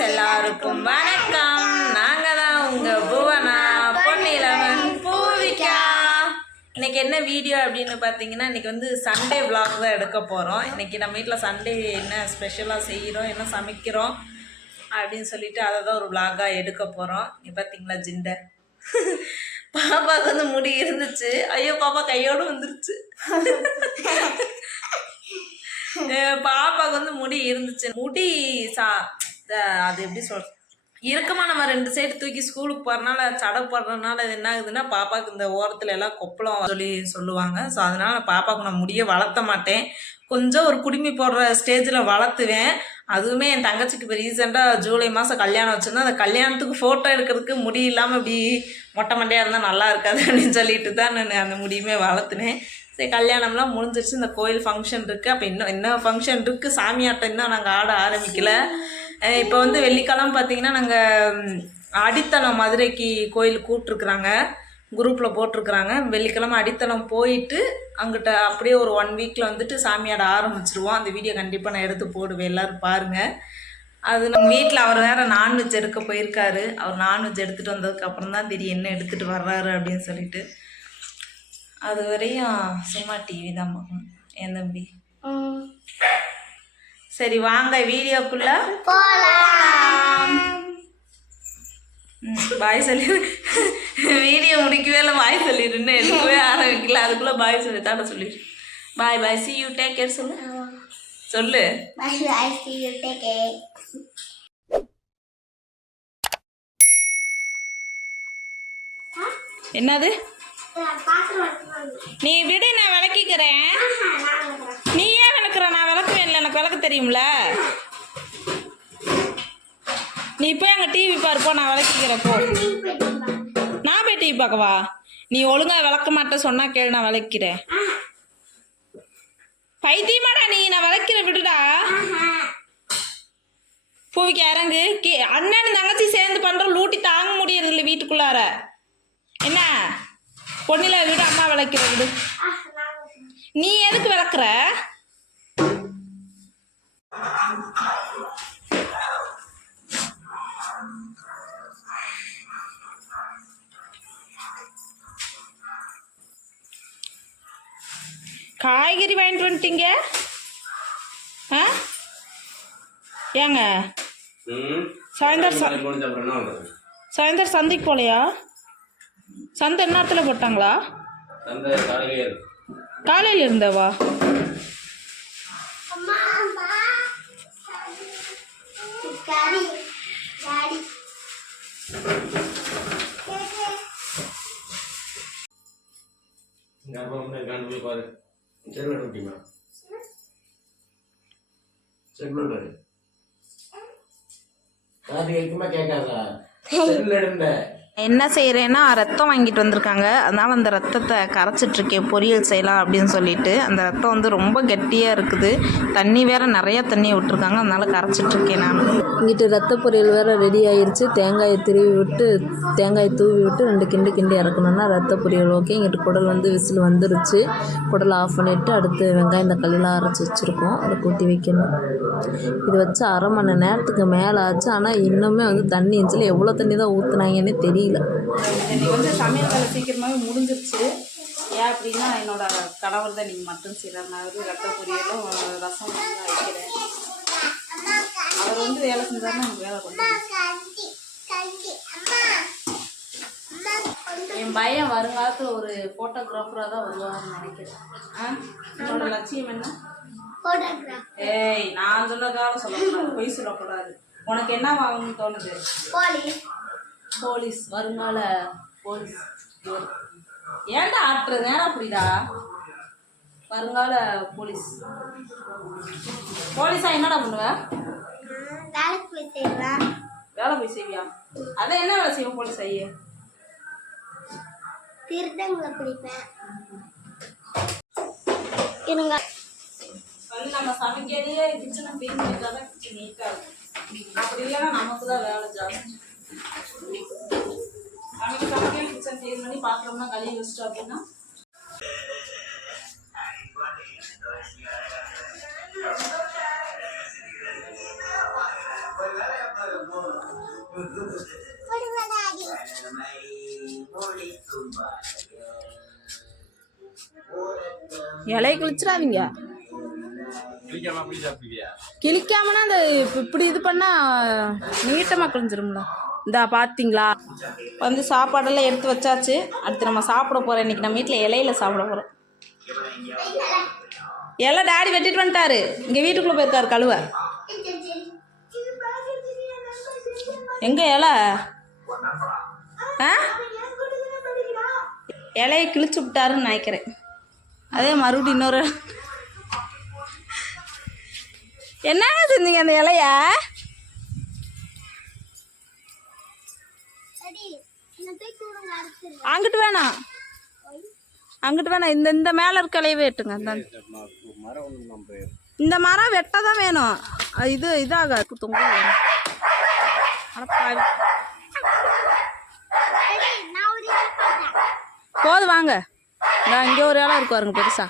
Friends எல்லாருக்கும் வணக்கம். நாங்க தான் உங்க புவனா பொன்னிலவன் பூவிகா. இன்னைக்கு என்ன வீடியோ அப்படின்னு பார்த்தீங்கன்னா, இன்னைக்கு வந்து சண்டே vlog தான் எடுக்க போகிறோம். இன்னைக்கு நம்ம வீட்டில் சண்டே என்ன ஸ்பெஷலாக செய்கிறோம், என்ன சமைக்கிறோம் அப்படின்னு சொல்லிட்டு அதை தான் ஒரு vlog-ஆக எடுக்க போகிறோம். இங்கே பார்த்தீங்களா ஜிண்டை பாப்பாவுக்கு வந்து முடி இருந்துச்சு. ஐயோ பாப்பா கையோடு வந்துருச்சு. பாப்பாவுக்கு வந்து முடி இருந்துச்சு. முடி அது எப்படி சொல் இறுக்கமாக நம்ம 2 சைடு தூக்கி ஸ்கூலுக்கு போகிறனால சடை போடுறதுனால என்ன ஆகுதுன்னா, பாப்பாவுக்கு இந்த ஓரத்தில் எல்லாம் கொப்பளம் சொல்லுவாங்க. ஸோ அதனால் பாப்பாவுக்கு நான் முடியை வளர்த்த மாட்டேன். கொஞ்சம் ஒரு குடுமி போடுற ஸ்டேஜில் வளர்த்துவேன். அதுவுமே என் தங்கச்சிக்கு இப்போ ரீசெண்டாக ஜூலை மாதம் கல்யாணம் வச்சுருந்தா, அந்த கல்யாணத்துக்கு ஃபோட்டோ எடுக்கிறதுக்கு முடி இல்லாமல் இப்படி மொட்டை மண்டையாக இருந்தால் நல்லா இருக்காது அப்படின்னு சொல்லிட்டு தான் நான் அந்த முடியுமே வளர்த்துனேன். சரி, கல்யாணம்லாம் முடிஞ்சிருச்சு. இந்த கோயில் ஃபங்க்ஷன் இருக்குது. அப்போ என்ன ஃபங்க்ஷன் இருக்குது, சாமியாட்டம் இன்னும் நாங்கள் ஆட ஆரம்பிக்கல. இப்போ வந்து வெள்ளிக்கிழமை பார்த்தீங்கன்னா, நாங்கள் அடித்தளம் மதுரைக்கு கோயில் கூப்பிட்ருக்குறாங்க, குரூப்பில் போட்டிருக்குறாங்க. வெள்ளிக்கிழமை அடித்தளம் போயிட்டு அங்கிட்ட அப்படியே ஒரு 1 வீக்கில் வந்துட்டு சாமியாட ஆரம்பிச்சிருவோம். அந்த வீடியோ கண்டிப்பாக நான் எடுத்து போடுவேன், எல்லோரும் பாருங்கள். அது நம்ம வீட்டில் அவர் வேறு நான்வெஜ் எடுக்க போயிருக்காரு. அவர் நான்வெஜ் எடுத்துகிட்டு வந்ததுக்கப்புறம் தான் தெரியும் என்ன எடுத்துகிட்டு வர்றாரு அப்படின்னு சொல்லிட்டு. அது வரையும் சும்மா டிவி தான் பார்க்கணும் என் தம்பி. சரி வாங்க வீடியோக்குள்ள போகலாம். பாய் சொல்லிடு. வீடியோ முடிக்கவே இல்லை, பாய் சொல்லிடுன்னு எடுக்கவே ஆரம்பிக்கல. அதுக்குள்ளே பாய் சொல்லி தாண்ட சொல்லிடு. பாய் பாய், see you, take care சொல்லு. சொல்லு பாய் பாய், see you, take care. என்னது நீ விடு, நான் விளக்கிக்கிறேன். நீ ஏன் விளக்குற? நான் விளக்குவேன். இல்லை, எனக்கு விளக்க தெரியும்ல. நீ போய் அங்கே டிவி பாருப்போ, நான் விளக்கிக்கிறேன் போ. நான் போய் டிவி பார்க்கவா? நீ ஒழுங்காக விளக்க மாட்டேன் சொன்னா கேளு, நான் விளக்கிறேன். பைத்தியமாடா நீ, நான் விளக்கிறேன் விடுடா. பூவிக்கு இறங்கு. அண்ணன் தங்கச்சி சேர்ந்து பண்ற லூட்டி தாங்க முடியறது இல்லை வீட்டுக்குள்ளார. என்ன பொண்ணில விடு, அம்மா விளக்கிற விடு. நீ எதுக்கு விளக்குற? காய்கறி வாங்கிட்டு வந்துட்டீங்க? ஏங்க சாயந்தரம் சந்தைக்கு போலையா? சந்தை என்ன இடத்துல போட்டாங்களா? காலையில் இருந்தவா? என்ன செய்கிறேன்னா, ரத்தம் வாங்கிட்டு வந்திருக்காங்க. அதனால் அந்த ரத்தத்தை கரைச்சிட்ருக்கேன், பொரியல் செய்யலாம் அப்படின்னு சொல்லிட்டு. அந்த ரத்தம் வந்து ரொம்ப கெட்டியாக இருக்குது. தண்ணி வேறு நிறையா தண்ணியை விட்டுருக்காங்க, அதனால் கரைச்சிட்ருக்கேன் நான். இங்கிட்டு ரத்த பொரியல் வேறு ரெடி ஆயிடுச்சு. தேங்காயை தூவி விட்டு 2 கிண்டி இறக்கணுன்னா ரத்த பொரியல் ஓகே. இங்கிட்டு குடல் வந்து விசில் வந்துருச்சு. குடல் ஆஃப் பண்ணிவிட்டு அடுத்து வெங்காயம் தக்காளிலாம் அரைச்சி வச்சுருக்கோம், அதை கூட்டி வைக்கணும். இது வச்சு 1/2 மணி நேரத்துக்கு மேலே ஆச்சு. ஆனால் இன்னுமே வந்து தண்ணி இருந்துச்சு. எவ்வளோ தண்ணி தான் ஊற்றுனாங்கன்னே தெரியல. இன்னைக்கு வந்து சமையல் வேலை சீக்கிரமாகவே முடிஞ்சிருச்சு. ஏன் அப்படின்னா, என்னோட கணவர் தான் நீங்கள் மட்டும் செய்கிறார். நான் வந்து ரத்த பொரியலும் ரசம் வந்து வைக்கிறேன். அவர் வந்து வேலை செஞ்சாருன்னா எனக்கு வேலை கொண்டு. என் பையன் வருங்காலத்தில் ஒரு ஃபோட்டோகிராஃபராக தான் வருவான்னு நினைக்கிறேன். என்னோட லட்சியம் என்ன? ஏய், நான் சொன்னதால சொல்லக்கூடாது, பொய் சொல்லக்கூடாது. உனக்கு என்ன வாங்கணும்னு தோணுது? போலீஸ், வருங்கால போலீஸ். ஏன்டா ஆட்டுறது? ஏன்னா அப்படிடா, வருங்கால போலீஸ். போலீஸா என்னடா பண்ணுவ? வேலை போய் செய்வியா? அதான் என்ன வேலை செய்வோம் போலீஸ் ஐயே? திருடங்களை பிடிப்பேன். நம்ம சமைக்கிறதே கிச்சனை க்ளீன் பண்ணிட்டா தான் கிச்சன் நீட்டாக இருக்கும். அப்படி இல்லைன்னா நமக்கு தான் வேலை ஜாஸ்தி. சமைக்க கிச்சன் க்ளீன் பண்ணி பாத்திரம்னா கழுவி வச்சிட்டோம் அப்படின்னா இலையை கிழிச்சிடாதீங்க. கிழிக்காமனா அந்த இப்படி இது பண்ணால் நீட்டமாக கிழிஞ்சிரும்ல. இந்தா பார்த்தீங்களா, வந்து சாப்பாடெல்லாம் எடுத்து வச்சாச்சு. அடுத்து நம்ம சாப்பிட போகிறோம். இன்றைக்கி நம்ம வீட்டில் இலையில சாப்பிட போகிறோம். இலை டாடி வெட்டிட்டு வந்துட்டாரு. இங்கே வீட்டுக்குள்ளே போயிருக்காரு கழுவ. எங்கே இலை? இலையை கிழிச்சு விட்டாருன்னு நினைக்கிறேன். அதே மறுபடியும் இன்னொரு என்ன செஞ்சீங்க அந்த இலைய? அங்கிட்டு வேணாம், அங்கிட்டு வேணாம். இந்த மேலே இருக்க இலையவே வெட்டுங்க. இந்த மரம் வெட்ட தான் வேணும். இது இதாக தொங்க போது வாங்க. நான் இங்கே ஒரு இடம் இருக்கு பாருங்க பெருசா.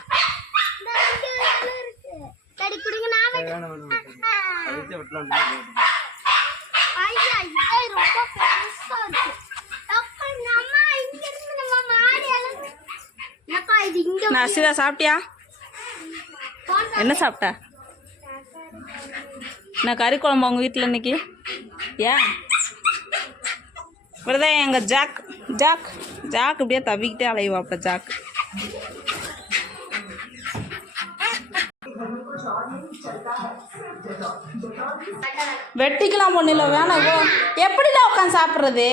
நர்சிதா சாப்பிட்டியா? என்ன சாப்பிட்ட? நான் கறி குழம்பு அவங்க வீட்டில் இன்னைக்கு. ஏன் இப்படிதான் எங்கள் ஜாக் ஜாக் ஜாக் இப்படியே தவிக்கிட்டே அலைவாப்ப ஜாக். வெட்டிக்கலாம் பொண்ணு இல்லை வேணாம். எப்படிதான் உட்காந்து சாப்பிட்றது?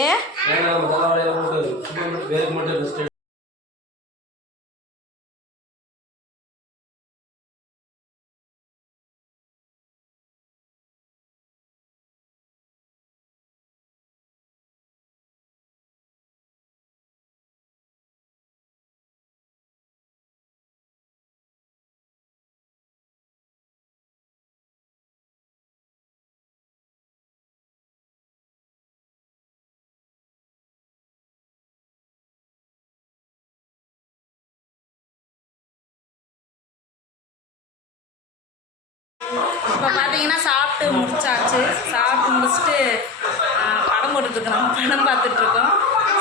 இப்போ பார்த்தீங்கன்னா சாப்பிட்டு முடிச்சாச்சு. சாப்பிட்டு முடிச்சுட்டு படம் போட்டுட்ருக்கோம், படம் பார்த்துட்ருக்கோம்.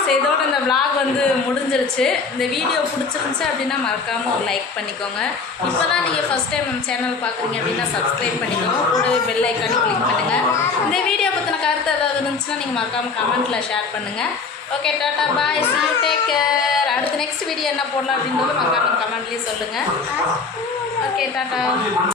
ஸோ இதோட இந்த விளாக் வந்து முடிஞ்சிருச்சு. இந்த வீடியோ பிடிச்சிருந்துச்சு அப்படின்னா மறக்காமல் ஒரு லைக் பண்ணிக்கோங்க. இப்போ தான் நீங்கள் ஃபஸ்ட் டைம் நம்ம சேனல் பார்க்குறீங்க அப்படின்னா சப்ஸ்கிரைப் பண்ணிக்கோங்க. கூடவே பெல் ஐக்கானே கிளிக் பண்ணுங்கள். இந்த வீடியோ பற்றின கருத்து ஏதாவது இருந்துச்சுன்னா நீங்கள் மறக்காமல் கமெண்ட்டில் ஷேர் பண்ணுங்கள். Okay, tata bye, see you, take care. அடுத்து நெக்ஸ்ட் வீடியோ என்ன போடலாம் அப்படின்றது மறக்காமல் கமெண்ட்லேயே சொல்லுங்கள். Okay, tata.